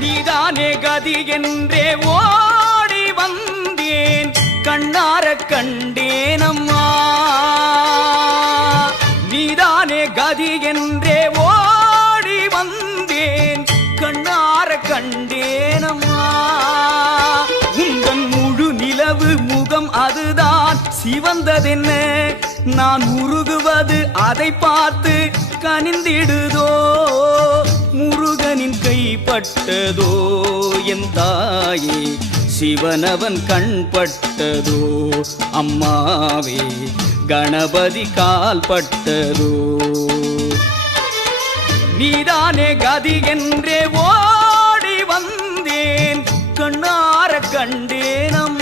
நீதானே கதி என்றே ஓடி வந்தேன். கண்ணார கண்டேன் அம்மா. நீதானே கதி என்றே ஓடி வந்தேன். கண்ணார கண்டேன் அம்மா. உங்கள் முழு நிலவு முகம் அதுதான். சிவந்ததென்ன? நான் உருகுவது அதை பார்த்து கனிந்திடுதோ? பட்டதோ என் தாயே சிவனவன் கண் பட்டதோ அம்மாவே கணபதி கால் பட்டதோ நீதானே கதி என்றே ஓடி வந்தேன் கண்ணார கண்டேனம்